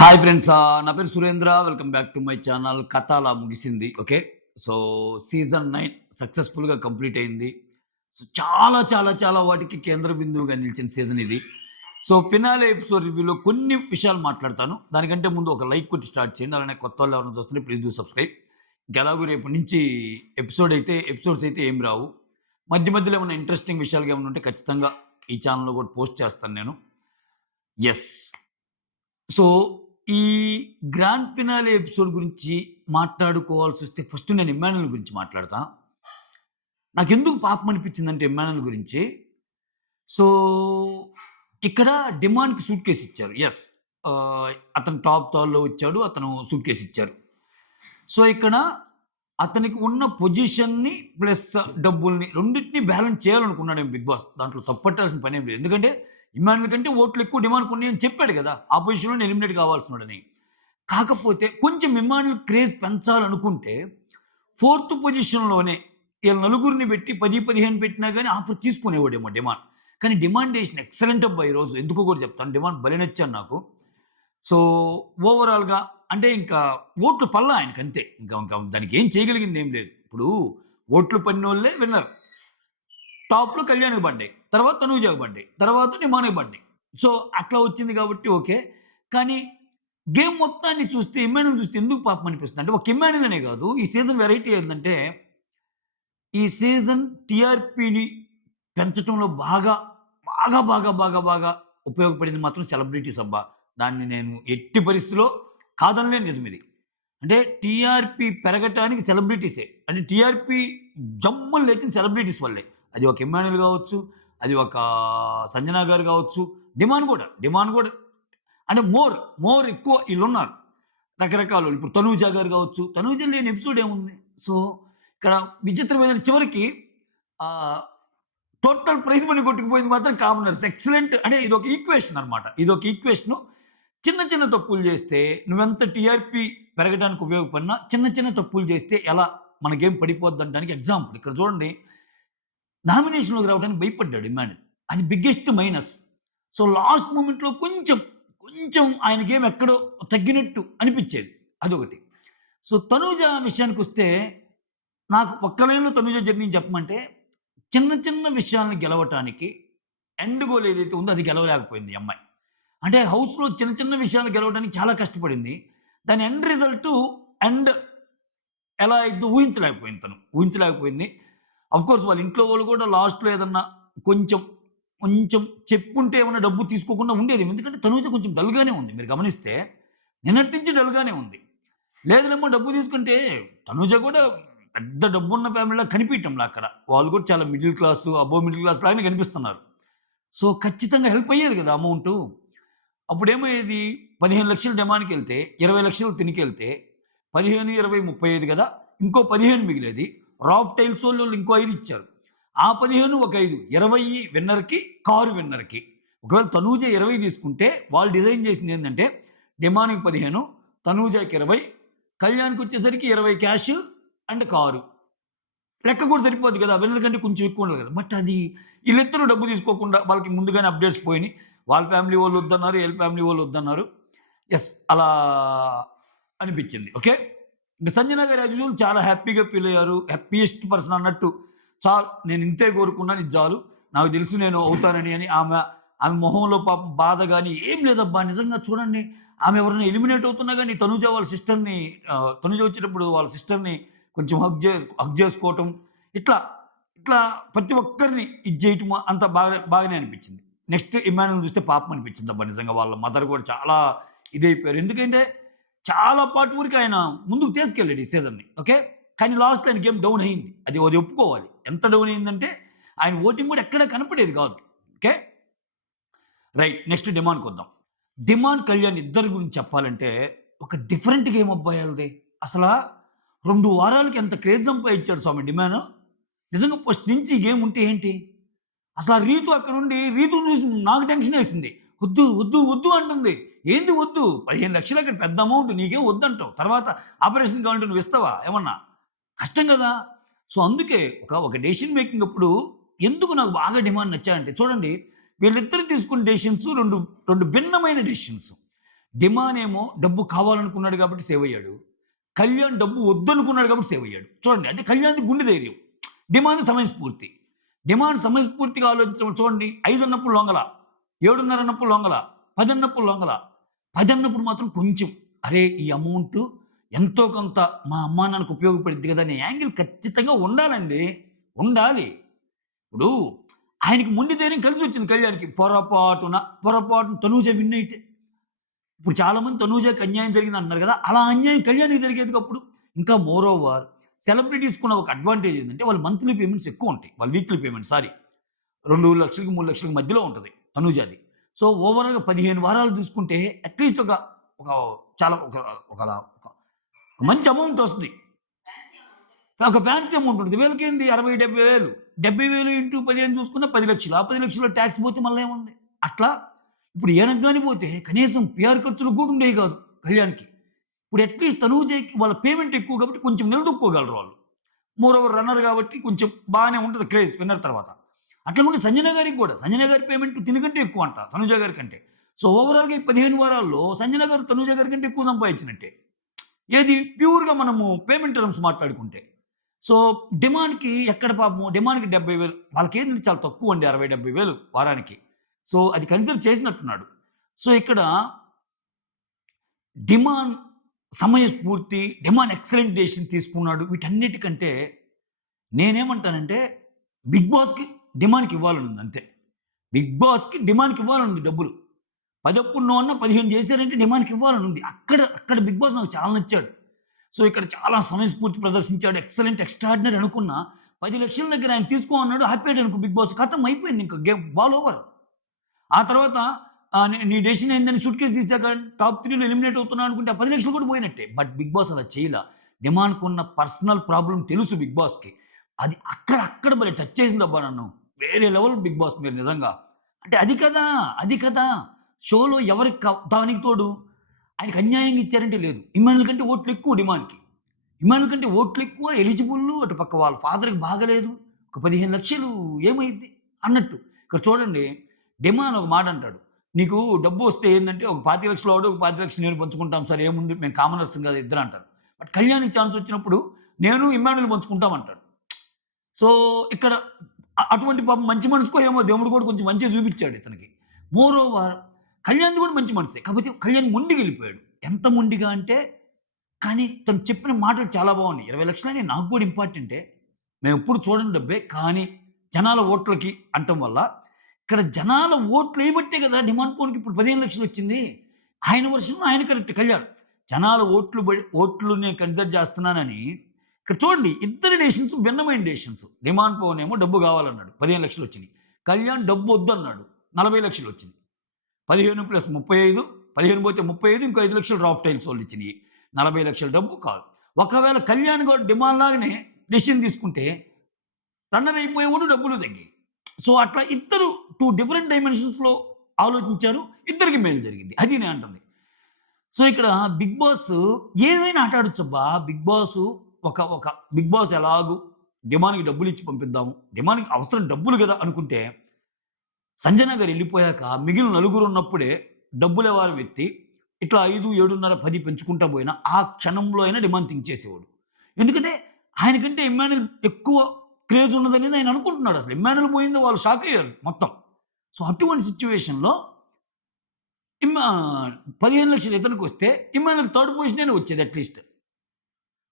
Hi friends. నా పేరు Surendra. Welcome back to my channel. కథ అలా ముగిసింది. ఓకే. సో, సీజన్ 9 సక్సెస్‌ఫుల్‌గా కంప్లీట్ అయింది. సో, చాలా చాలా చాలా వాటికి కేంద్ర బిందువుగా నిలిచిన సీజన్ ఇది. సో, ఫినాలే ఎపిసోడ్ రివ్యూలో కొన్ని విషయాలు మాట్లాడతాను. దానికంటే ముందు ఒక లైక్ కొట్టి స్టార్ట్ చేయండి. అలానే కొత్తోళ్ళు ఎవరైనా చూస్తుంటే ప్లీజ్ డూ సబ్స్క్రైబ్. ఇంకెలాగో రేపటి నుంచి ఎపిసోడ్స్ అయితే ఏమి రావు. మధ్య మధ్యలో ఏమైనా ఇంట్రెస్టింగ్ విషయాలుగా ఏమైనా ఉంటే ఖచ్చితంగా ఈ ఛానెల్‌లో కూడా పోస్ట్ చేస్తాను నేను. యెస్. సో, ఈ గ్రాండ్ ఫినాలే ఎపిసోడ్ గురించి మాట్లాడుకోవాల్సొస్తే ఫస్ట్ నేను 'ఇమ్మాన్యుల్' గురించి మాట్లాడతా. నాకెందుకు పాపం అనిపించిందంటే 'ఇమ్మాన్యుల్' గురించి, సో, ఇక్కడ 'డిమాన్‌కి' సూట్ కేస్ ఇచ్చారు. యెస్. అతను టాప్ తాల్‌లో వచ్చాడు. అతను సూట్ కేస్ ఇచ్చారు. సో, ఇక్కడ అతనికి ఉన్న పొజిషన్‌ని ప్లస్ డబ్బుల్ని రెండిటిని బ్యాలెన్స్ చేయాలనుకున్నాడేమో బిగ్ బాస్. దాంట్లో తప్పట్టాల్సిన పనేం లేదు. ఎందుకంటే 'ఇమ్మాన్యుల్' కంటే ఓట్లు ఎక్కువ 'డిమాన్‌కి' ఉన్నాయని చెప్పాడు కదా! ఆ పొజిషన్‌లోనే ఎలిమినేట్ కావాల్సినోడని. కాకపోతే కొంచెం 'ఇమ్మాన్యుల్' క్రేజ్ పెంచాలనుకుంటే ఫోర్త్ పొజిషన్‌లోనే ఈళ్ళ నలుగురిని పెట్టి 10, 15 పెట్టినా గాని ఆఫర్ తీసుకునేవాడేమో 'డిమాండ్.' కానీ 'డిమాండ్' చేసిన ఎక్సలెంట్ అబ్బా! ఈరోజు ఎందుకో కూడా చెప్తాను. 'డిమాండ్' భలే నచ్చాడు నాకు. సో, ఓవరాల్‌గా అంటే ఇంకా ఓట్లు పడలా ఆయనకంతే. ఇంకా దానికేం చేయగలిగిందేం లేదు. ఇప్పుడు ఓట్లు పడినోళ్ళే విన్నర్. టాప్‌లో కళ్యాణ్‌కి పడ్డాయి. తర్వాత తనూజకి పడ్డాయి. తర్వాత నిమాన్‌కి పడ్డాయి. సో, అట్లా వచ్చింది కాబట్టి ఓకే. కానీ గేమ్ మొత్తాన్ని చూస్తే ఇమ్మాన్యుల్ చూస్తే ఎందుకు పాపం అనిపిస్తుంది అంటే ఒక ఇమ్మాన్యుల్ అనే కాదు. ఈ సీజన్ వెరైటీ ఏందంటే ఈ సీజన్ టీఆర్‌పీని పెంచటంలో బాగా ఉపయోగపడింది మాత్రం సెలబ్రిటీస్ అబ్బా! దాన్ని నేను ఎట్టి పరిస్థితిలో కాదనలేని నిజమిది. అంటే టీఆర్‌పీ పెరగటానికి సెలబ్రిటీసే. అంటే టీఆర్‌పీ జమ్మున లేచింది సెలబ్రిటీస్ వల్లే. అది ఒక 'ఇమ్మాన్యుల్' గావచ్చు, అది ఒక 'సంజన' గారు గావచ్చు, 'డిమాన్' గూడా అంటే మోర్ ఎక్కువ ఈళ్ళున్నారు. రకరకాలోళ్ళు. ఇప్పుడు 'తనూజ' గారు గావచ్చు. 'తనూజ' లేని ఎపిసోడ్ ఏముంది? సో, ఇక్కడ విచిత్రమైన చివరికి ఆహ్, టోటల్ ప్రైజ్ మనీ కొట్టుకుపోయింది మాత్రం కామనర్స్. ఎక్సలెంట్ అంటే ఇదొక ఈక్వేషన్ అన్నమాట. ఇదొక ఈక్వేషను. చిన్న చిన్న తప్పులు జేస్తే నువ్వెంత టీఆర్‌పీ పెరగడానికి ఉపయోగపడినా చిన్న చిన్న తప్పులు జేస్తే ఎలా మన గేమ్ పడిపోద్దనడానికి ఎగ్జాంపుల్. ఇక్కడ చూడండి నామినేషన్‌లోకి రావడానికి భయపడ్డాడు 'ఇమ్మాన్యుల్.' అది బిగ్గెస్ట్ మైనస్. సో, లాస్ట్ మొమెంట్‌లో కొంచెం ఆయన గేమ్ ఎక్కడో తగ్గినట్టు అనిపిచ్చేది. అదొకటి. సో, 'తనూజ' విషయానికొస్తే నాకు ఒక్క లైన్‌లో 'తనూజ' జర్నీ చెప్పమంటే చిన్న చిన్న విషయాలను గెలవటానికి ఎండ్ గోల్ ఏదైతే ఉందో అది గెలవలేకపోయింది ఈ అమ్మాయి. అంటే హౌస్‌లో చిన్న చిన్న విషయాలు గెలవడానికి చాలా కష్టపడింది. దాని ఎండ్ రిజల్టు ఎండ్ ఎలా అయిద్దో ఊహించలేకపోయింది తను. ఊహించలేకపోయింది. ఆఫ్‌కోర్స్ వాళ్ళ ఇంట్లో వాళ్ళు కూడా లాస్ట్‌లో ఏదన్నా కొంచెం, కొంచెం చెప్పుంటే ఏమన్నా డబ్బు తీసుకోకుండా ఉండేది. ఎందుకంటే తనూజ కొంచెం డల్‌గానే ఉంది. మీరు గమనిస్తే నిన్నటి నుంచి డల్‌గానే ఉంది. లేదులేమ్మా డబ్బు తీసుకుంటే తనూజ కూడా పెద్ద డబ్బున్న ఫ్యామిలీలా కనిపియటంలా అక్కడ. వాళ్ళు కూడా చాలా middle class, above middle class లాగానే కనిపిస్తున్నారు. సో, ఖచ్చితంగా హెల్ప్ అయ్యేది కదా అమౌంటు. అప్పుడేమయ్యేది 15,00,000 డిమాండ్‌కెళ్తే 20,00,000 తినికెళ్తే 15, 20, 35 కదా! ఇంకో 15 మిగిలేది. రాఫ్ టైల్సోళ్ళోళ్ళు ఇంకో 5 ఇచ్చారు. ఆ 15 ఒక 5 20 విన్నర్‌కి, కారు విన్నర్‌కి. ఒకవేళ తనూజ 20 తీసుకుంటే వాళ్ళు డిజైన్ చేసిందేందంటే డిమాండ్‌కి 15, తనూజకి 20, కళ్యాణ్‌కొచ్చేసరికి 20 క్యాష్ అండ్ కారు. లెక్క కూడా సరిపోద్ది కదా! విన్నర్ కంటే కొంచెం ఎక్కువ ఉండాలి కదా! బట్ అది ఈళ్ళిద్దరూ డబ్బు తీసుకోకుండా వాళ్ళకి ముందుగానే అప్‌డేట్స్ పోయినియి. వాళ్ళ ఫ్యామిలీ వోళ్ళు వద్దన్నారు. ఈళ్ళ ఫ్యామిలీ వోళ్ళు వద్దన్నారు. యెస్. అలా అనిపిచ్చింది. ఓకే. ఇంక సంజన గారు యాజ్ యూజువల్ చాలా హ్యాపీగా ఫీల్ అయ్యారు. హ్యాపీయెస్ట్ పర్సన్ అన్నట్టు చాలు నేను ఇంతే కోరుకున్నాను ఇది చాలు. నాకు తెలుసు నేను అవుతానని అని ఆమె మొహంలో పాపం బాధ గాని ఏం లేదబ్బా! నిజంగా చూడండి. ఆమె ఎవరైనా ఎలిమినేట్ అవుతున్నా గాని తనుజ వాళ్ళ సిస్టర్‌ని తనుజ వచ్చేటప్పుడు వాళ్ళ సిస్టర్‌ని కొంచెం హగ్ చేసుకోవటం. ఇట్లా, ఇట్లా ప్రతి ఒక్కరిని ఇది చేయటం అంతా బాగానే అనిపించింది. నెక్స్ట్ ఇమ్మాన్యుల్ చూస్తే పాపం అనిపించిందబ్బా! నిజంగా వాళ్ళ మదర్ కూడా చాలా ఇదైపోయారు. ఎందుకంటే చాలా పార్ట్ వరకు ఆయన ముందుకు తీసుకెళ్ళాడు ఈ సీజన్‌ని. ఓకే. కానీ లాస్ట్‌లో ఆయన గేమ్ డౌన్ అయింది. అది ఒప్పుకోవాలి. ఎంత డౌన్ అయిందంటే ఆయన ఓటింగ్ కూడా ఎక్కడ కనపడేది కాదు. ఓకే. రైట్. నెక్స్ట్ 'డిమాండ్‌కొద్దాం.' 'డిమాండ్' 'కళ్యాణ్' ఇద్దరి గురించి చెప్పాలంటే ఒక డిఫరెంట్ గేమ్ అబ్బాయి ఆళ్ళది. అసలా 2 వారాలకి ఎంత క్రేజ్ సంపాదించాడు స్వామి 'డిమాను.' నిజంగా ఫస్ట్ నుంచి ఈ గేమ్ ఉంటే ఏంటి? అసలు ఆ రీతు అక్కడుండి రీతుని చూసి నాకు టెన్షనేసింది. వద్దు అంటుంది. ఏంది వద్దు? 15,00,000 అక్కడ పెద్ద అమౌంట్ నీకేం వద్దంటావు. తర్వాత ఆపరేషన్ కావాలంటే నువ్వు ఇస్తావా ఏమన్నా? కష్టం గదా! సో, అందుకే ఒక డెసిషన్ మేకింగ్ అప్పుడు ఎందుకు నాకు బాగా డిమాండ్ నచ్చాయంటే చూడండి వీళ్ళిద్దరూ తీసుకున్న డెసిషన్స్ 2 భిన్నమైన డెసిషన్స్. డిమాన్ ఏమో డబ్బు కావాలనుకున్నాడు కాబట్టి సేవ్ అయ్యాడు. కళ్యాణ్ డబ్బు వద్దనుకున్నాడు కాబట్టి సేవ్ అయ్యాడు. చూడండి అంటే కళ్యాణ్‌ది గుండె ధైర్యం. డిమాండ్ సమయస్ఫూర్తి. డిమాండ్ సమయస్ఫూర్తిగా ఆలోచించడం చూడండి 5 అన్నప్పుడు లొంగల. 7:30 అన్నప్పుడు లొంగల. 10 అన్నప్పుడు లొంగల. 10 అన్నప్పుడు మాత్రం కొంచెం అరే! ఈ అమౌంటు ఎంతో కొంత మా అమ్మా నాన్నకి ఉపయోగపడిద్ది కదా! అనే యాంగిల్ ఖచ్చితంగా ఉండాలండి. ఉండాలి. ఇప్పుడు ఆయనకి మొండి ధైర్యం కలిసొచ్చింది కళ్యాణ్‌కి. పొరపాటున తనూజ విన్ అయితే ఇప్పుడు చాలామంది తనూజకి అన్యాయం జరిగిందంటున్నారు కదా! అలా అన్యాయం కళ్యాణ్‌కి జరిగేదికప్పుడు. ఇంకా మోర్ ఓవర్ సెలబ్రిటీస్‌కున్న ఒక అడ్వాంటేజ్ ఏందంటే వాళ్ళ మంత్లీ పేమెంట్స్ ఎక్కువుంటాయి. వాళ్ళ వీక్లీ పేమెంట్ సారీ. 2,00,000కి 3,00,000కి మధ్యలో ఉంటది తనూజాది. సో, ఓవరాల్‌గా 15 వారాలు చూసుకుంటే అట్‌లీస్ట్ ఒక చాలా ఒక ఒక ఒక మంచి అమౌంట్ వస్తది. ఒక ఫ్యాన్సీ అమౌంట్ ఉంటది. వీళ్ళకేంది 60, 70,000. 70,000 ఇంటూ 15 చూసుకున్న 10,00,000. ఆ 10,00,000లో టాక్స్ పోతే మళ్ళా ఏముంది? అట్లా ఇప్పుడు ఈయనకి గాని పోతే కనీసం పీఆర్ ఖర్చులు కూడా ఉండేవి కాదు కళ్యాణ్‌కి. ఇప్పుడు అట్‌లీస్ట్ తనూజకి వాళ్ళ పేమెంట్ ఎక్కువ కాబట్టి కొంచెం నిలదొక్కుకోగలరు వాళ్ళు. మోరోవర్ రన్నర్ కాబట్టి కొంచెం బానే ఉంటది క్రేజ్ విన్నర్ తర్వాత. అట్లనుండి సంజన గారికి గూడా. సంజన గారి పేమెంట్ తినకంటే ఎక్కువంట తనుజ గారి కంటే. సో, ఓవరాల్‌గా ఈ 15 వారాల్లో సంజన గారు తనుజ గారి కంటే ఎక్కువ సంపాదించినట్టే. ఏది ప్యూర్‌గా మనము పేమెంట్ టర్మ్స్ మాట్లాడుకుంటే. సో, డిమాండ్‌కి ఎక్కడ పాపం డిమాండ్‌కి 70,000 వాళ్ళకేంటంటే చాలా తక్కువండి 60, 70,000 వారానికి. సో, అది కన్సిడర్ చేసినట్టున్నాడు. సో, ఇక్కడ డిమాండ్ సమయస్ఫూర్తి, డిమాండ్ ఎక్సలెంట్ డెసిషన్ తీసుకున్నాడు. వీటన్నిటికంటే నేనేమంటానంటే 'బిగ్ బాస్‌కి' డిమాండ్‌కి ఇవ్వాలనుంది అంతే. 'బిగ్ బాస్‌కి' డిమాండ్‌కి ఇవ్వాలనుంది డబ్బులు. 10 అప్పుడు నో అన్నా 15 చేశారంటే డిమాండ్‌కి ఇవ్వాలనుంది. అక్కడ 'బిగ్ బాస్' నాకు చాలా నచ్చాడు. సో, ఇక్కడ చాలా సమయస్ఫూర్తి ప్రదర్శించాడు. ఎక్సలెంట్, ఎక్స్ట్రార్డినరీ అనుకున్నా 10,00,000 దగ్గర ఆయన తీసుకో అన్నాడు. ఆపాడనుకో 'బిగ్ బాస్' ఖతం అయిపోయింది ఇంక గేమ్ బాల్ ఓవర్. ఆ తర్వాత నీ డెసిషన్ ఏందని సూట్‌కేస్ తీసాక టాప్ 3లో ఎలిమినేట్ అవుతున్నావు అనుకుంటే ఆ 10,00,000 కూడా పోయినట్టే. బట్ 'బిగ్ బాస్' అలా చేయలా. డిమాండ్‌కున్న పర్సనల్ ప్రాబ్లమ్ తెలుసు 'బిగ్ బాస్‌కి.' అది అక్కడ భలే టచ్ చేసిందబ్బా నన్ను. వేరే లెవెల్ 'బిగ్ బాస్' మీరు నిజంగా. అంటే అది కదా! షోలో ఎవరికి దానికి తోడు ఆయనకి అన్యాయంగా ఇచ్చారంటే లేదు. ఇమ్మానుయేల్ కంటే ఓట్లు ఎక్కువ డిమాండ్‌కి. ఇమ్మానుయేల్ కంటే ఓట్లు ఎక్కువ, ఎలిజిబుల్ అటు పక్క వాళ్ళ ఫాదర్‌కి బాగాలేదు. ఒక 15,00,000 ఏమైద్ది అన్నట్టు. ఇక్కడ చూడండి డిమాన్ ఒక మాట అంటాడు. నీకు డబ్బొస్తే ఏందంటే ఒక 25,00,000 వాడు, ఒక 25,00,000 నేను పంచుకుంటాం సార్ ఏముంది మేము కామనర్సం కదా ఇద్దరు అంటారు. బట్ కళ్యాణ్‌కి ఛాన్స్ వచ్చినప్పుడు నేను ఇమ్మానుయేల్ పంచుకుంటాం అంటాడు. సో, ఇక్కడ అటువంటి పాపం మంచి మనసుకో ఏమో దేవుడు కూడా కొంచెం మంచిగా చూపిచ్చాడు ఇతనికి. మోర్ ఓవర్ కళ్యాణ్‌ది కూడా మంచి మనసే. కాకపోతే కళ్యాణ్ మొండిగెళ్ళిపోయాడు. ఎంత మొండిగా అంటే కానీ తను చెప్పిన మాటలు చాలా బాగున్నాయి. 20,00,000 నాకు కూడా ఇంపార్టెంటే. మేమెప్పుడు చూడని డబ్బే. కానీ జనాల ఓట్లకి అంటం వల్ల ఇక్కడ జనాల ఓట్లేయబట్టే కదా! డిమాండ్ పోన్‌కి ఇప్పుడు 15,00,000 వచ్చింది. ఆయన వర్షన్‌లో ఆయన కరెక్ట్ కళ్యాణ్. జనాల ఓట్లు నేను కన్సిడర్ చేస్తున్నానని ఇక్కడ చూడండి ఇద్దరి డెసిషన్స్ భిన్నమైన డెసిషన్స్. డిమాండ్ పవన్ ఏమో డబ్బు కావాలన్నాడు. 15,00,000 వచ్చినియి. కళ్యాణ్ డబ్బు వద్దన్నాడు. 40,00,000 వచ్చింది. 15 ప్లస్ 35 15 పోతే 35 ఇంకో 5,00,000 డ్రాఫ్ట్ టైల్స్ వోళ్ళిచ్చినియి. 40,00,000 డబ్బు కావాలి. ఒకవేళ కళ్యాణ్ గూడా డిమాండ్ లాగానే డెసిషన్ తీసుకుంటే రన్నర్ అయిపోయేవాడు డబ్బులు తగ్గాయి. సో, అట్లా ఇద్దరు 2 డిఫరెంట్ డైమెన్షన్స్‌లో ఆలోచించారు. ఇద్దరికీ మేలు జరిగింది. అది నేను అంటుంది. సో, ఇక్కడ 'బిగ్ బాస్' ఏదైనా ఆట ఆడొచ్చబ్బా! 'బిగ్ బాస్' ఒక 'బిగ్ బాస్' ఎలాగో డిమాండ్‌కి డబ్బులిచ్చి పంపిద్దాము. డిమాండ్‌కి అవసరం డబ్బులు గదా! అనుకుంటే సంజన గారు ఎళ్ళిపోయాక మిగిలిన నలుగురున్నప్పుడే డబ్బులివ్వాలి వ్యక్తి ఇట్లా 5, 7:30, 10 పెంచుకుంటా పోయినా ఆ క్షణంలో అయినా డిమాండ్ థింక్ చేసేవాడు. ఎందుకంటే ఆయనకంటే ఇమ్మాన్యూల్ ఎక్కువ క్రేజ్ ఉన్నదనేది ఆయన అనుకుంటున్నాడు అసలు. ఇమ్మాన్యూల్ పోయిందో వాళ్ళు షాక్ అయ్యారు మొత్తం. సో, అటువంటి సిట్యుయేషన్‌లో ఇమ్మా 15,00,000 ఇతనికొస్తే ఇమ్మాన్యూల్‌కి థర్డ్ పొజిషనే వచ్చేది అట్‌లీస్ట్.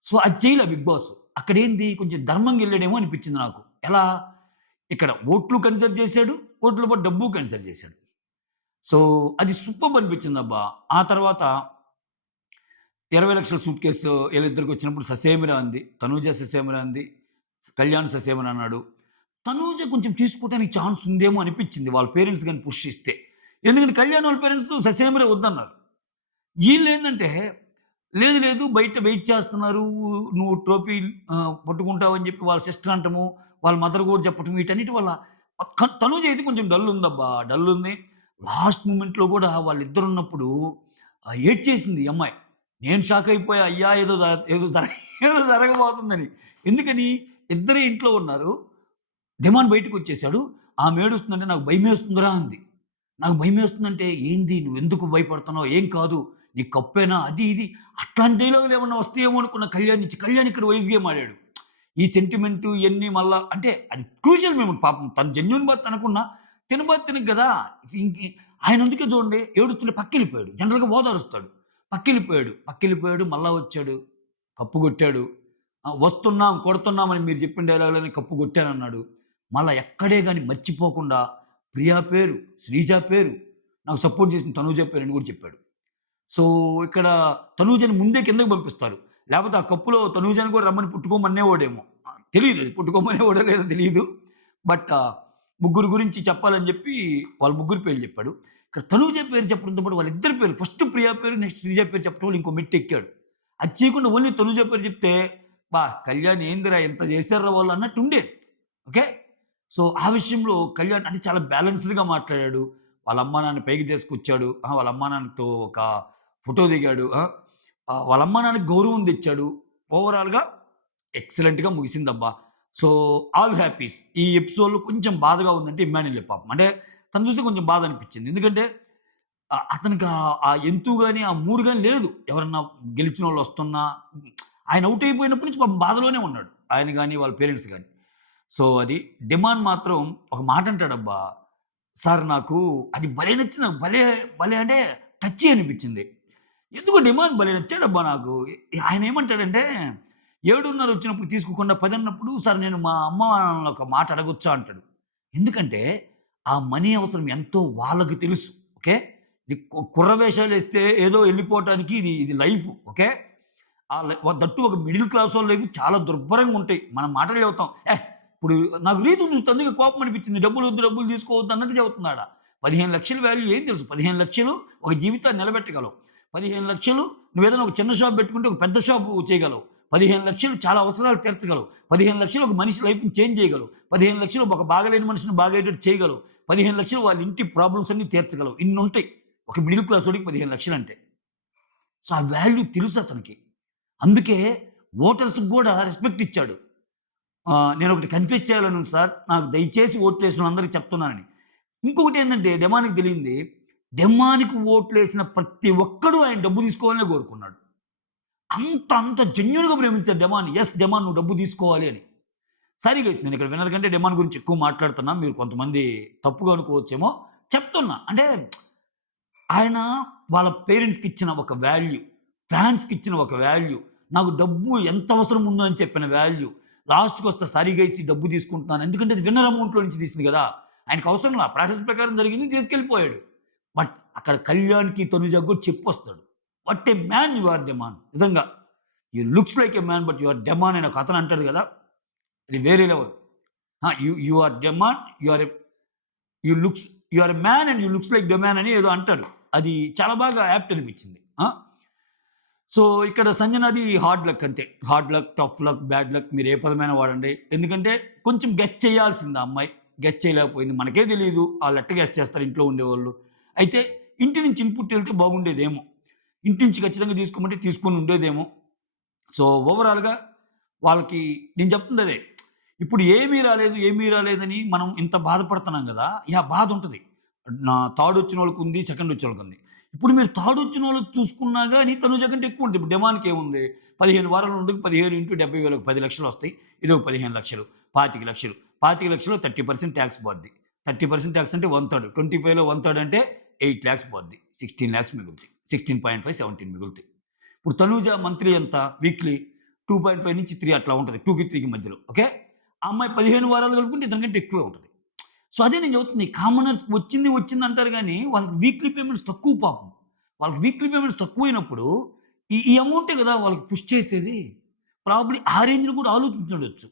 సో, అది చేయలే 'బిగ్ బాస్.' అక్కడేంది కొంచెం ధర్మంగా ఎళ్ళాడేమో అనిపించింది నాకు. ఎలా? ఇక్కడ ఓట్లు కన్సిడర్ చేసాడు. ఓట్లతో పాటు డబ్బు కన్సిడర్ చేసాడు. సో, అది సూపర్బ్ అనిపించిందబ్బా! ఆ తర్వాత 20,00,000 సూట్‌కేసు ఈళ్ళిద్దరికొచ్చినప్పుడు ససేమిరా అంది. తనూజ ససేమిరా అంది. కళ్యాణ్ ససేమిరా అన్నాడు. తనూజ కొంచెం తీసుకోవడానికి ఛాన్స్ ఉందేమో అనిపించింది. వాళ్ళ పేరెంట్స్ గాని పుష్ ఇస్తే. ఎందుకంటే కళ్యాణ్ వాళ్ళ పేరెంట్స్ ససేమిరా వద్దన్నారు. ఈళ్ళేందంటే లేదు బయట వెయిట్ చేస్తున్నారు. నువ్వు ట్రోఫీ పట్టుకుంటావని చెప్పి వాళ్ళ సిస్టర్ అంటము, వాళ్ళ మదర్ కూడా చెప్పటం వీటన్నిటి వల్ల తనూజ అయితే కొంచెం డల్ ఉందబ్బా! డల్ ఉంది. లాస్ట్ మూమెంట్‌లో కూడా వాళ్ళిద్దరున్నప్పుడు ఏడ్చేసింది ఈ అమ్మాయి. నేను షాక్ అయిపోయా. అయ్యా! ఏదో జరగబోతుందని. ఎందుకని? ఇద్దరే ఇంట్లో ఉన్నారు. డిమాండ్ బయటికొచ్చేసాడు. ఆమె ఏడుస్తుందంటే నాకు భయమేస్తుందిరా అంది. నాకు భయమేస్తుందంటే, "ఏంది నువ్వెందుకు భయపడుతున్నావు? ఏం కాదు. నీకు కప్పేనా?" అది ఇది అట్లాంటి డైలాగులు ఏమన్నా వస్తాయేమో అనుకున్న కళ్యాణ్ నుంచి. కళ్యాణ్ ఇక్కడ వైస్ గేమ్ ఆడాడు. ఈ సెంటిమెంటు ఇయన్నీ మళ్ళా అంటే అది క్రూషియల్ మూమెంట్ పాపం. తను జెన్యూన్ బాత్ అనుకున్నా, తిన బాత్ తినక గదా! ఇంకి ఆయన అందుకే చూడండి ఏడుస్తుంటే పక్కెళ్ళిపోయాడు. జనరల్‌గా ఓదారుస్తాడు. పక్కెళ్ళిపోయాడు మళ్ళా వచ్చాడు. కప్పు కొట్టాడు. వస్తున్నాం, కొడుతున్నామని మీరు చెప్పిన డైలాగులన్నీ కప్పు కొట్టానన్నాడు. మళ్ళా ఎక్కడే గాని మర్చిపోకుండా ప్రియా పేరు, శ్రీజ పేరు, నాకు సపోర్ట్ చేసిన తనూజ పేరని గూడా చెప్పాడు. సో, ఇక్కడ తనూజని ముందే కిందకి పంపిస్తారు. లేపోతే ఆ కప్పులో తనూజని కూడా రమ్మని పుట్టుకోమనేవాడేమో. తెలీదు అది పుట్టుకోమనేవాడో లేదో తెలీదు. బట్ ముగ్గురు గురించి చెప్పాలని జెప్పి వాళ్ళ ముగ్గురి పేర్లు చెప్పాడు. ఇక్కడ తనూజ పేరు చెప్పడంతో పాటు వాళ్ళిద్దరి పేరు ఫస్ట్ ప్రియా పేరు, నెక్స్ట్ శ్రీజ పేరు చెప్పడం వల్ల ఇంకో మెట్టెక్కాడు. అది చేయకుండా ఓన్లీ తనూజ పేరు చెప్తే, కళ్యాణ్ ఏందిరా ఇంత చేశార్రా వాళ్ళు అన్నట్టుండేది. ఓకే. సో, ఆ విషయంలో కళ్యాణ్ అంటే చాలా బ్యాలెన్స్‌డ్‌గా మాట్లాడాడు. వాళ్ళ అమ్మా నాన్న పైకి తీసుకొచ్చాడు. వాళ్ళ అమ్మా నాన్నతో ఒక ఫోటో దిగాడు. వాళ్ళ అమ్మా నాన్నకి గౌరవం తెచ్చాడు. ఓవరాల్‌గా ఎక్సలెంట్‌గా ముగిసిందబ్బా! So, all happies. ఈ ఎపిసోడ్‌లో కొంచెం బాధగా ఉందంటే ఇమ్మాన్యుయలే పాపం. అంటే తను చూస్తే కొంచెం బాధ అనిపించింది. ఎందుకంటే అతనికి ఆ ఎంతు గాని, ఆ మూడ్ గాని లేదు. ఎవరన్నా గెలిచినోళ్ళు వస్తున్నా ఆయన ఔట్ అయిపోయినప్పటి నుంచి పాపం బాధలోనే ఉన్నాడు. ఆయన గాని, వాళ్ళ పేరెంట్స్ గాని. సో, అది డిమాండ్ మాత్రం ఒక మాట అంటాడబ్బా! సార్ నాకు అది భలే నచ్చింది. నాకు భలే, భలే అంటే టచీ అనిపించింది. ఎందుకో డిమాండ్ భలే నచ్చాడబ్బా నాకు. ఆయన ఏమంటాడంటే 7:30 వచ్చినప్పుడు తీసుకోకుండా 10 అన్నప్పుడు సార్ నేను మా అమ్మ వాళ్ళని ఒక మాట అడగొచ్చా అంటాడు. ఎందుకంటే ఆ మనీ అవసరం ఎంతో వాళ్ళకి తెలుసు. ఓకే. ఇది కుర్ర వేషాలేస్తే ఏదో ఎళ్ళిపోవటానికి ఇది లైఫ్. ఓకే. దట్టు ఒక మిడిల్ క్లాసోళ్ళ లైఫ్ చాలా దుర్భరంగా ఉంటాయి. మనం మాటలు చెబుతాం. ఇప్పుడు నాకు రీతులు చూస్తే అందుకే కోపం అనిపించింది. డబ్బులొద్దు, డబ్బులు తీసుకోవద్దు అన్నట్టు చెబుతున్నాడా. 15,00,000 వాల్యూ ఏం తెలుసు? 15,00,000 ఒక జీవితాన్ని నిలబెట్టగలవు. 15,00,000 నువ్వేదైనా ఒక చిన్న షాప్ పెట్టుకుంటే ఒక పెద్ద షాపు చేయగలవు. 15,00,000 చాలా అవసరాలు తీర్చగలవు. 15,00,000 ఒక మనిషి లైఫ్‌ని చేంజ్ చేయగలవు. 15,00,000 ఒక బాగాలేని మనిషిని బాగయ్యేటట్టు చేయగలవు. 15,00,000 వాళ్ళ ఇంటి ప్రాబ్లమ్స్ అన్నీ తీర్చగలవు. ఇన్నుంటాయి. ఒక మిడిల్ క్లాసోడికి 15,00,000 అంటే. సో, ఆ వాల్యూ తెలుసు అతనికి. అందుకే ఓటర్స్‌కి గూడా రెస్పెక్ట్ ఇచ్చాడు. నేనొకటి కన్ఫెస్ చేయాలనుంది సార్. నాకు దయచేసి ఓట్లేసిన వాళ్ళందరికి చెప్తున్నానని. ఇంకొకటేందంటే డెమాన్‌కి తెలియంది, డెమాన్‌కి ఓట్లేసిన ప్రతి ఒక్కడు ఆయన డబ్బు తీసుకోవాలనే కోరుకున్నాడు. అంత జెన్యూన్‌గా ప్రేమించారు డెమాన్‌ని. యెస్ డెమాన్ నువ్వు డబ్బు తీసుకోవాలి అని. సారీ గైస్ నేనిక్కడ విన్నర్ కంటే డెమాన్ గురించి ఎక్కువ మాట్లాడుతున్నా. మీరు కొంతమంది తప్పుగా అనుకోవచ్చేమో. చెప్తున్నా. అంటే ఆయన వాళ్ళ పేరెంట్స్‌కిచ్చిన ఒక వాల్యూ, ఫ్యాన్స్‌కిచ్చిన ఒక వాల్యూ, నాకు డబ్బు ఎంత అవసరం ఉందో అని చెప్పిన వాల్యూ, లాస్ట్‌కొస్తా సారీ గైస్ ఈ డబ్బు తీసుకుంటున్నాను. ఎందుకంటే అది విన్నర్ అమౌంట్‌లో నుంచి తీసింది గదా! ఆయనకు అవసరంలా. ప్రాసెస్ ప్రకారం జరిగింది తీసుకెళ్ళిపోయాడు. బట్ అక్కడ కళ్యాణ్‌కి, తనుజకి గూడా చెప్పొస్తాడు. What a man you are Demon. నిజంగా. You looks like a man but you are Demon అని ఒక అతను అంటాడు గదా! అది వేరే లెవెల్. You are Demon, you are a man and you looks like Demon అని ఏదో అంటాడు. అది చాలా బాగా యాప్ట్ అనిపించింది. సో, ఇక్కడ సంజనాది హార్డ్ లక్ అంతే. Hard luck, tough luck, bad luck మీరు ఏ పదమైనా వాడండి. ఎందుకంటే కొంచెం గెస్ చేయాల్సింది ఆ అమ్మాయి. గెస్ చేయలేకపోయింది. మనకే తెలీదు. ఆళ్ళెట్ట గెస్ చేస్తారు ఇంట్లో ఉండేవాళ్ళు. అయితే ఇంటి నుంచి ఇన్‌పుట్ ఎళ్తే బాగుండేదేమో. ఇంటి నుంచి ఖచ్చితంగా తీసుకోమంటే తీసుకొని ఉండేదేమో. సో, ఓవరాల్‌గా వాళ్ళకి నేను చెప్తుందదే. ఇప్పుడు ఏమీ రాలేదని మనం ఇంత బాధపడుతున్నాం గదా! బాధుంటది. థర్డొచ్చినోళ్ళకుంది, సెకండొచ్చినోళ్ళకుంది. ఇప్పుడు మీరు థర్డొచ్చినోళ్ళకి చూసుకున్నా గాని తనుజ కంటే ఎక్కువుంటది. ఇప్పుడు డెమాన్‌కేముంది? 15 వారాలు ఉండగా 15 ఇంటూ 70,000 10,00,000 వస్తాయి. ఇదొక 15,00,000 25,00,000 25,00,000లో 30% టాక్స్ పోద్ది. 30% టాక్స్ అంటే 1/3 25లో 1/3 అంటే 8,00,000 పోద్ది. 16,00,000 మిగులుతాయి. 16.5, 17 మిగులుతాయి. ఇప్పుడు తనూజ మంత్లీ ఎంత? వీక్లీ 2.5-3 అట్లా ఉంటది. 2కి, 3కి మధ్యలో. ఓకే. ఆ అమ్మాయి 15 వారాలు కలుపుకుంటే ఇతనికంటే ఎక్కువే ఉంటది. సో, అదే నేను చెబుతుంది. కామనర్స్‌కి వచ్చిందంటారు గానీ, వాళ్ళకి వీక్లీ పేమెంట్స్ తక్కువ పాపం. వాళ్ళకి వీక్లీ పేమెంట్స్ తక్కువైనప్పుడు ఈ అమౌంటే గదా! వాళ్ళకి పుష్ చేసేది. ప్రాబబ్లీ ఆ రేంజ్‌లో కూడా ఆలోచించుండొచ్చు.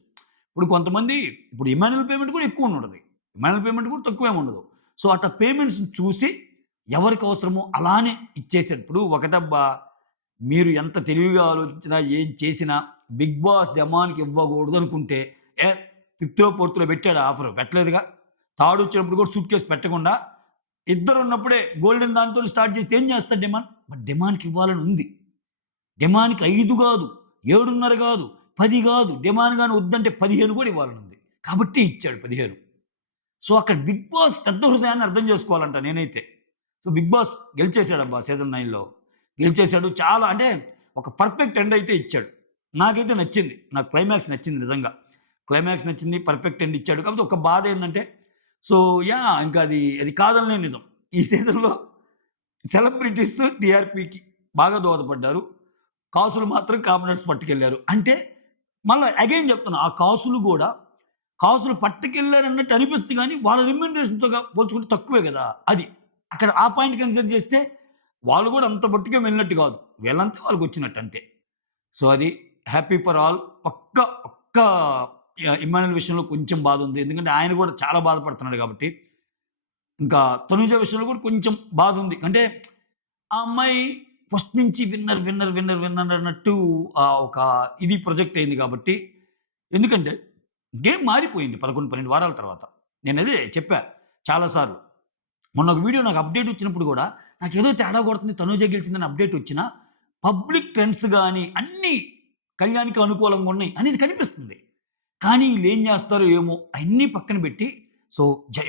ఇప్పుడు కొంతమంది ఇప్పుడు ఇమాన్యుయల్ పేమెంట్ కూడా ఎక్కువుండుంటది. ఇమాన్యుయల్ పేమెంట్ కూడా తక్కువేముండదు. సో, అట్లా పేమెంట్స్‌ని చూసి ఎవరికి అవసరమో అలానే ఇచ్చేసాడు. ఇప్పుడు ఒకటబ్బా మీరు ఎంత తెలివిగా ఆలోచించినా, ఏం చేసినా 'బిగ్ బాస్' డెమాన్‌కి ఇవ్వకూడదనుకుంటే, ఏ ఫిఫ్త్‌లో, ఫోర్త్‌లో పెట్టాడా ఆఫరు? పెట్టలేదుగా. థర్డ్ వచ్చినప్పుడు కూడా సూట్‌కేస్ పెట్టకుండా ఇద్దరున్నప్పుడే గోల్డెన్ దాంతోని స్టార్ట్ చేస్తే ఏం చేస్తాడు డెమాన్? బట్ డెమాన్‌కి ఇవ్వాలని ఉంది. డెమాన్‌కి 5 గాదు, 7:30 గాదు, 10 గాదు. డెమాన్ గాని వద్దంటే 15 కూడా ఇవ్వాలనుంది. కాబట్టి ఇచ్చాడు 15. సో, అక్కడ 'బిగ్ బాస్' పెద్ద హృదయాన్ని అర్థం చేసుకోవాలంట నేనైతే. సో, 'బిగ్ బాస్' గెలిచేసాడబ్బా సీజన్ 9లో. గెలిచేసాడు. చాలా అంటే ఒక పర్ఫెక్ట్ ఎండ్ అయితే ఇచ్చాడు. నాకైతే నచ్చింది. నాకు క్లైమాక్స్ నచ్చింది నిజంగా. క్లైమాక్స్ నచ్చింది. పర్ఫెక్ట్ ఎండ్ ఇచ్చాడు. కాకపోతే ఒక బాధ ఏందంటే సో, ఇంకా అది కాదనలేని నిజం. ఈ సీజన్‌లో సెలబ్రిటీస్ టీఆర్‌పీకి బాగా దోహదపడ్డారు. కాసులు మాత్రం కామనర్స్ పట్టుకెళ్లారు. అంటే మళ్ళా అగైన్ చెప్తున్నా. ఆ కాసులు గూడా కాసులు పట్టుకెళ్లారన్నట్టు అనిపిస్తుంది గానీ, వాళ్ళ రెమ్యూనరేషన్‌తో పోల్చుకుంటే తక్కువే గదా! అది. అక్కడ ఆ పాయింట్ కన్సిడర్ చేస్తే వాళ్ళు గూడా అంత మట్టుకే వెళ్ళినట్టు గాదు. వీళ్ళంతే వాళ్ళకొచ్చినట్టు అంతే. సో, అది హ్యాపీ ఫర్ ఆల్. ఒక్క ఇమ్మాన్యుల్ విషయంలో కొంచెం బాధుంది. ఎందుకంటే ఆయన గూడా చాలా బాధపడుతున్నాడు గాబట్టి. ఇంకా తనూజ విషయంలో కూడా కొంచెం బాధుంది. అంటే ఆ అమ్మాయి ఫస్ట్ నుంచి విన్నర్ అన్నట్టు ఒక ఇది ప్రొజెక్ట్ అయింది కాబట్టి ఎందుకంటే గేమ్ మారిపోయింది 11, 12 వారాల తర్వాత. నేనదే చెప్పా చాలా సార్లు. మొన్న ఒక వీడియో నాకు అప్‌డేట్ వచ్చినప్పుడు గూడా నాకేదో తేడా కొడుతుంది తనూజ గెలిచిందని అప్‌డేట్ వచ్చినా పబ్లిక్ ట్రెండ్స్ గాని అన్నీ కళ్యాణ్‌కి అనుకూలంగా ఉన్నాయి అనేది కనిపిస్తుంది. కానీ ఈళ్ళేం జేస్తారో ఏమో! అయన్నీ పక్కన బెట్టి సో,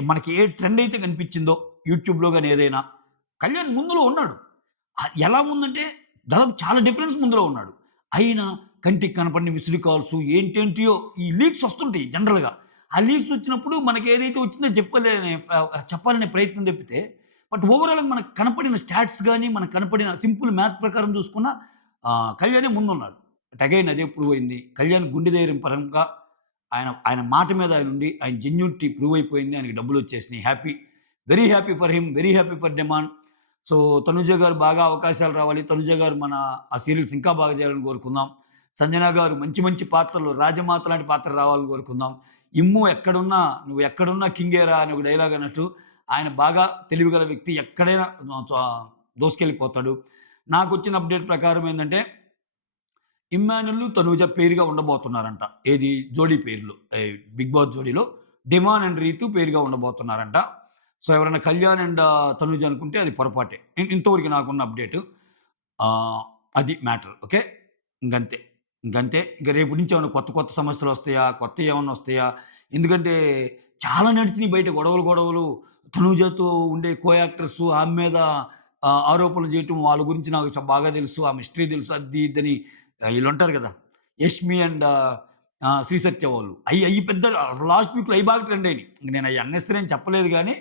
మనకి ఏ ట్రెండ్ అయితే కనిపించిందో యూట్యూబ్‌లో గాని ఏదైనా, కళ్యాణ్ ముందులో ఉన్నాడు. ఎలా ఉందంటే దాదాపు చాలా డిఫరెన్స్ ముందులో ఉన్నాడు. అయినా కంటికి కనపడని మిస్డ్ కాల్స్ ఏంటేంటియో ఈ లీక్స్ వస్తుంటాయి జనరల్‌గా. ఆ లీక్స్ వచ్చినప్పుడు మనకేదైతే వచ్చిందో చెప్పాలనే ప్రయత్నం తప్పితే, బట్ ఓవరాల్‌గా మనకు కనపడిన స్టాట్స్ గాని, మనకు కనపడిన సింపుల్ మ్యాథ్ ప్రకారం చూసుకున్నా కళ్యాణే ముందున్నాడు. బట్ అగైన్ అదే ప్రూవ్ అయింది. కళ్యాణ్ గుండె ధైర్యం పరంగా ఆయన ఆయన మాట మీద ఆయనుండి, ఆయన జెన్యూనిటీ ప్రూవ్ అయిపోయింది. ఆయనకి డబ్బులొచ్చేసినియి. Happy. Very happy for him. Very happy for Demon. So, Tanuja గారు బాగా అవకాశాలు రావాలి. తనుజ గారు మన ఆ సీరియల్స్ ఇంకా బాగా చేయాలని కోరుకుందాం. సంజన గారు మంచి మంచి పాత్రలు రాజమాత లాంటి పాత్ర రావాలని కోరుకుందాం. ఇమ్ము ఎక్కడున్నా నువ్వు ఎక్కడున్నా కింగేరా అని ఒక డైలాగ్ అన్నట్టు ఆయన బాగా తెలివిగల వ్యక్తి. ఎక్కడైనా దూసుకెళ్ళిపోతాడు. నాకొచ్చిన అప్డేట్ ప్రకారం ఏందంటే ఇమ్మాన్యుల్, తనూజ పేరుగా ఉండబోతున్నారంట. ఏది జోడీ పేర్లు. 'బిగ్ బాస్' జోడీలో డిమాన్ అండ్ రీతు పేరుగా ఉండబోతున్నారంట. సో, ఎవరైనా కళ్యాణ్ అండ్ తనూజ అనుకుంటే అది పొరపాటే. ఇంతవరకు నాకున్న అప్డేటు. అది మ్యాటర్. ఓకే. ఇంకంతే. ఇంకంతే. ఇంక రేపటి నుంచి ఏమన్నా కొత్త కొత్త సమస్యలొస్తాయా? కొత్తయేమన్నా వస్తాయా? ఎందుకంటే చాలా నడిచినియి బయట గొడవలు. తనూజతో ఉండే కో యాక్టర్స్ ఆమె మీద ఆరోపణలు చేయటం, వాళ్ళ గురించి నాకు బాగా తెలుసు. ఆ మిస్టరీ తెలుసు. అది ఇదని ఈళ్ళుంటారు గదా! 'యష్మి' అండ్ 'శ్రీ సత్య' వాళ్ళు. అయి పెద్ద లాస్ట్ వీక్‌లో అయి బాగా ట్రెండ్ అయినియి. ఇంక నేను అయి అన్నెసెసరీ అని చెప్పలేదు గానీ,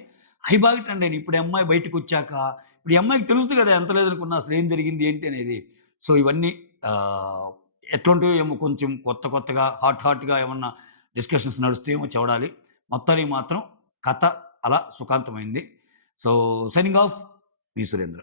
అయి బాగా ట్రెండ్ అయినియి. ఇప్పుడు ఈ అమ్మాయి బయటికొచ్చాక, ఇప్పుడు ఈ అమ్మాయికి తెలుస్తది గదా! ఎంత లేదనుకున్నా అసలేం జరిగింది ఏంటి అనేది. సో, ఇవన్నీ ఆహ్, ఎటువంటివో ఏమో కొంచెం కొత్తగా హాట్‌గా ఏమన్నా డిస్కషన్స్ నడుస్తాయేమో చూడాలి. మొత్తానికి మాత్రం కథ అలా సుఖాంతమైంది. సో, సైనింగ్ ఆఫ్ మీ సురేంద్ర.